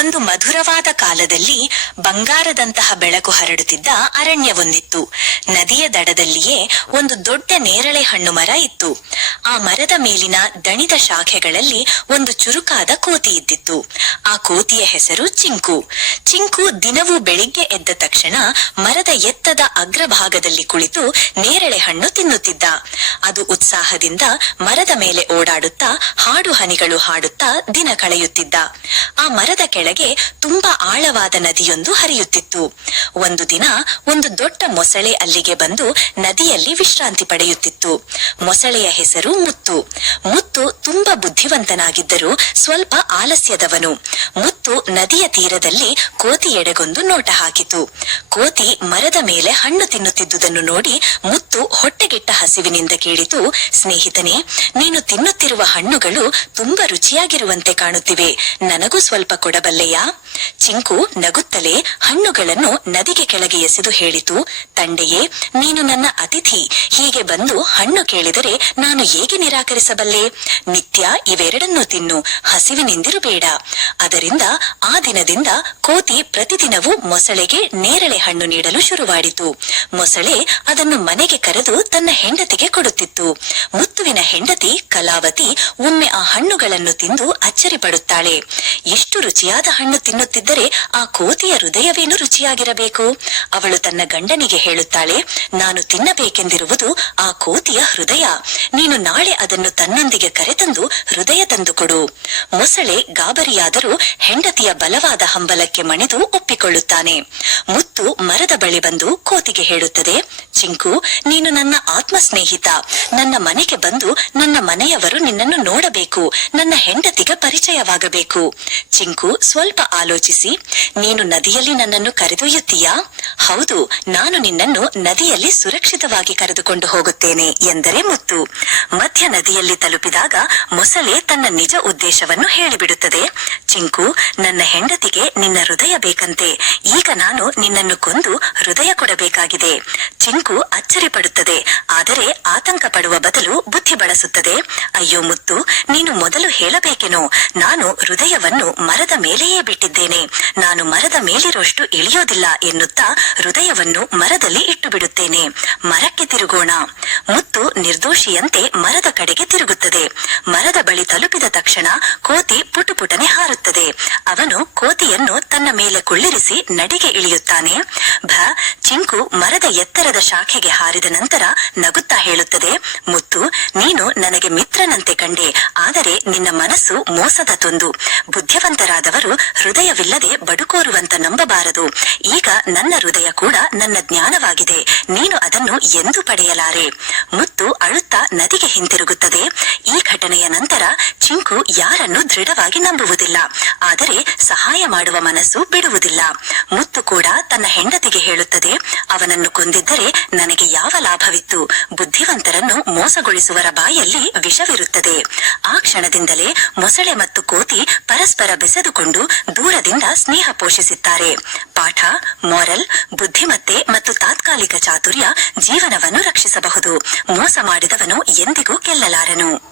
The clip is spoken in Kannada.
ಒಂದು ಮಧುರವಾದ ಕಾಲದಲ್ಲಿ ಬಂಗಾರದಂತಹ ಬೆಳಕು ಹರಡುತ್ತಿದ್ದ ಅರಣ್ಯವೊಂದಿತ್ತು ನದಿಯ ದಡದಲ್ಲಿಯೇ ಒಂದು ದೊಡ್ಡ ನೇರಳೆ ಹಣ್ಣು ಮರ ಇತ್ತು. ಆ ಮರದ ಮೇಲಿನ ದಣಿದ ಶಾಖೆಗಳಲ್ಲಿ ಒಂದು ಚುರುಕಾದ ಕೋತಿ ಇದ್ದಿತ್ತು. ಆ ಕೋತಿಯ ಹೆಸರು ಚಿಂಕು. ಚಿಂಕು ದಿನವೂ ಬೆಳಿಗ್ಗೆ ಎದ್ದ ತಕ್ಷಣ ಮರದ ಎತ್ತದ ಅಗ್ರಭಾಗದಲ್ಲಿ ಕುಳಿತು ನೇರಳೆ ಹಣ್ಣು ತಿನ್ನುತ್ತಿದ್ದ. ಅದು ಉತ್ಸಾಹದಿಂದ ಮರದ ಮೇಲೆ ಓಡಾಡುತ್ತಾ ಹಾಡು ಹನಿಗಳು ಹಾಡುತ್ತಾ ದಿನ ಕಳೆಯುತ್ತಿದ್ದ. ಆ ಮರದ ಕೆಳಗೆ ತುಂಬಾ ಆಳವಾದ ನದಿಯೊಂದು ಹರಿಯುತ್ತಿತ್ತು. ಒಂದು ದಿನ ಒಂದು ದೊಡ್ಡ ಮೊಸಳೆ ಅಲ್ಲಿಗೆ ಬಂದು ನದಿಯಲ್ಲಿ ವಿಶ್ರಾಂತಿ ಪಡೆಯುತ್ತಿತ್ತು. ಮೊಸಳೆಯ ಹೆಸರು ಮುತ್ತು. ಮುತ್ತು ಬುದ್ಧಿವಂತನಾಗಿದ್ದರೂ ಸ್ವಲ್ಪ ಆಲಸ್ಯದವನು. ಮುತ್ತು ನದಿಯ ತೀರದಲ್ಲಿ ಕೋತಿ ಎಡೆಗೊಂದು ನೋಟ ಹಾಕಿತು. ಕೋತಿ ಮರದ ಮೇಲೆ ಹಣ್ಣು ತಿನ್ನುತ್ತಿದ್ದುದನ್ನು ನೋಡಿ ಮುತ್ತು ಹೊಟ್ಟೆಗೆಟ್ಟ ಹಸಿವಿನಿಂದ ಕೇಳಿತು, ಸ್ನೇಹಿತನೇ, ನೀನು ತಿನ್ನುತ್ತಿರುವ ಹಣ್ಣುಗಳು ತುಂಬಾ ರುಚಿಯಾಗಿರುವಂತೆ ಕಾಣುತ್ತಿವೆ. ನನಗೂ ಸ್ವಲ್ಪ ಕೊಡಬಲ್ಲೆಯಾ? ಚಿಂಕು ನಗುತ್ತಲೇ ಹಣ್ಣುಗಳನ್ನು ನದಿಗೆ ಕೆಳಗೆ ಎಸೆದು ಹೇಳಿತು, ತಂಡೆಯೇ, ನೀನು ನನ್ನ ಅತಿಥಿ. ಹೀಗೆ ಬಂದು ಹಣ್ಣು ಕೇಳಿದರೆ ನಾನು ಹೇಗೆ ನಿರಾಕರಿಸಬಲ್ಲೆ? ನಿತ್ಯ ಇವೆರಡನ್ನೂ ತಿನ್ನು, ಹಸಿವಿನಿಂದಿರಬೇಡ. ಅದರಿಂದ ಆ ದಿನದಿಂದ ಕೋತಿ ಪ್ರತಿದಿನವೂ ಮೊಸಳೆಗೆ ನೇರಳೆ ಹಣ್ಣು ನೀಡಲು ಶುರುವಾಡಿತು. ಮೊಸಳೆ ಅದನ್ನು ಮನೆಗೆ ಕರೆದು ತನ್ನ ಹೆಂಡತಿಗೆ ಕೊಡುತ್ತಿತ್ತು. ಮುತ್ತುವಿನ ಹೆಂಡತಿ ಕಲಾವತಿ ಒಮ್ಮೆ ಆ ಹಣ್ಣುಗಳನ್ನು ತಿಂದು ಅಚ್ಚರಿ ಪಡುತ್ತಾಳೆ. ಎಷ್ಟು ರುಚಿಯಾದ ಹಣ್ಣು ತಿನ್ನುತ್ತಿದ್ದರೆ ಆ ಕೋತಿಯ ಹೃದಯವೇನು ರುಚಿಯಾಗಿರಬೇಕು? ಅವಳು ತನ್ನ ಗಂಡನಿಗೆ ಹೇಳುತ್ತಾಳೆ, ನಾನು ತಿನ್ನಬೇಕೆಂದಿರುವುದು ಆ ಕೋತಿಯ ಹೃದಯ. ನೀನು ನಾಳೆ ಅದನ್ನು ತನ್ನೊಂದಿಗೆ ಕರೆತಂದು ಹೃದಯ ತಂದುಕೊಡು ಮೊಸಳೆ ಗಾಬರಿಯಾದರೂ ಹೆಂಡತಿಯ ಬಲವಾದ ಹಂಬಲಕ್ಕೆ ಮಣಿದು ಒಪ್ಪಿಕೊಳ್ಳುತ್ತಾನೆ. ಮುತ್ತು ಮರದ ಬಳಿ ಬಂದು ಕೋತಿಗೆ ಹೇಳುತ್ತದೆ, ಚಿಂಕು, ನೀನು ನನ್ನ ಆತ್ಮ ಸ್ನೇಹಿತ ನನ್ನ ಮನೆಗೆ ಬಂದು ನನ್ನ ಮನೆಯವರು ನಿನ್ನನ್ನು ನೋಡಬೇಕು. ನನ್ನ ಹೆಂಡತಿಗೆ ಪರಿಚಯವಾಗಬೇಕು. ಚಿಂಕು, ಸ್ವಲ್ಪ ಆಲೋಚಿಸಿ. ನೀನು ನದಿಯಲ್ಲಿ ನನ್ನನ್ನು ಕರೆದೊಯ್ಯುತ್ತೀಯಾ? ಹೌದು, ನಾನು ನಿನ್ನನ್ನು ನದಿಯಲ್ಲಿ ಸುರಕ್ಷಿತವಾಗಿ ಕರೆದುಕೊಂಡು ಹೋಗುತ್ತೇನೆ, ಎಂದರೆ ಮುತ್ತು. ಮಧ್ಯ ನದಿಯಲ್ಲಿ ತಲುಪಿದಾಗ ಮೊಸಳೆ ತನ್ನ ನಿಜ ಉದ್ದೇಶವನ್ನು ಹೇಳಿಬಿಡುತ್ತದೆ. ಚಿಂಕು, ನನ್ನ ಹೆಂಡತಿಗೆ ನಿನ್ನ ಹೃದಯ ಬೇಕಂತೆ. ಈಗ ನಾನು ನಿನ್ನನ್ನು ಕೊಂದು ಹೃದಯ ಕೊಡಬೇಕಾಗಿದೆ. ಚಿಂಕು ಅಚ್ಚರಿ ಪಡುತ್ತದೆ ಆದರೆ ಆತಂಕ ಪಡುವ ಬದಲು ಬುದ್ಧಿ ಬಳಸುತ್ತದೆ. ಅಯ್ಯೋ ಮುತ್ತು, ನೀನು ಮೊದಲು ಹೇಳಬೇಕೆನೋ? ನಾನು ಹೃದಯವನ್ನು ಮರದ ಮೇಲೆಯೇ ಬಿಟ್ಟಿದ್ದೇನೆ. ನಾನು ಮರದ ಮೇಲಿರೋಷ್ಟು ಇಳಿಯೋದಿಲ್ಲ ಎನ್ನುತ್ತಾ ಹೃದಯವನ್ನು ಮರದಲ್ಲಿ ಇಟ್ಟು ಬಿಡುತ್ತೇನೆ ಮರಕ್ಕೆ ತಿರುಗೋಣ. ಮುತ್ತು ನಿರ್ದೋಷಿಯಂತೆ ಮರದ ಕಡೆಗೆ ತಿರುಗುತ್ತದೆ. ಮರದ ಬಳಿ ತಲುಪಿದ ತಕ್ಷಣ ಕೋತಿ ಪುಟುಪುಟನೆ ಹಾರುತ್ತದೆ. ಅವನು ಕೋತಿಯನ್ನು ತನ್ನ ಮೇಲೆ ಕುಳ್ಳಿರಿಸಿ ನಡಿಗೆ ಇಳಿಯುತ್ತಾನೆ. ಭ, ಚಿಂಕು ಮರದ ಎತ್ತರದ ಶಾಖೆಗೆ ಹಾರಿದ ನಂತರ ನಗುತ್ತಾ ಹೇಳುತ್ತದೆ, ಮುತ್ತು, ನೀನು ನನಗೆ ಮಿತ್ರನಂತೆ ಕಂಡೆ, ಆದರೆ ನಿನ್ನ ಮನಸ್ಸು ಮೋಸದ ತುಂದು ಬುದ್ಧಿವಂತರಾದವರು ಹೃದಯವಿಲ್ಲದೆ ಬಡುಕೋರುವಂತ ನಂಬಬಾರದು. ಈಗ ನನ್ನ ಹೃದಯ ಕೂಡ ನನ್ನ ಜ್ಞಾನವಾಗಿದೆ, ನೀನು ಅದನ್ನು ಎಂದು ಪಡೆಯಲಾರೆ. ಮುತ್ತು ಅಳುತ್ತಾ ನದಿಗೆ ಹಿಂತಿರುಗುತ್ತದೆ. ಈ ಘಟನೆಯ ನಂತರ ಚಿಂಕು ಯಾರನ್ನು ದೃಢವಾಗಿ ನಂಬುವುದಿಲ್ಲ. ಆದರೆ ಸಹಾಯ ಮಾಡುವ ಮನಸ್ಸು ಬಿಡುವುದಿಲ್ಲ. ಮುತ್ತು ಕೂಡ ತನ್ನ ಹೆಂಡತಿಗೆ ಹೇಳುತ್ತದೆ, ಅವನನ್ನು ಕೊಂದಿದ್ದರೆ ನನಗೆ ಯಾವ ಲಾಭವಿತ್ತು? ಬುದ್ಧಿವಂತರನ್ನು ಮೋಸಗೊಳಿಸುವರ ಬಾಯಲ್ಲಿ ವಿಷವಿರುತ್ತದೆ. ಆ ಕ್ಷಣದಿಂದಲೇ ಮೊಸಳೆ ಮತ್ತು ಕೋತಿ ಪರಸ್ಪರ ಬೆಸೆದುಕೊಂಡು ದೂರದಿಂದ ಸ್ನೇಹ ಪೋಷಿಸುತ್ತಾರೆ ಪಾಠ, ಮಾರಲ್, ಬುದ್ಧಿಮತ್ತೆ ಮತ್ತು ತಾತ್ಕಾಲಿಕ ಚಾತುರ್ಯ ಜೀವನವನ್ನು ರಕ್ಷಿಸಬಹುದು. ಮೋಸ ಮಾಡಿದವನು ಎಂದಿಗೂ ಗೆಲ್ಲಲಾರನು.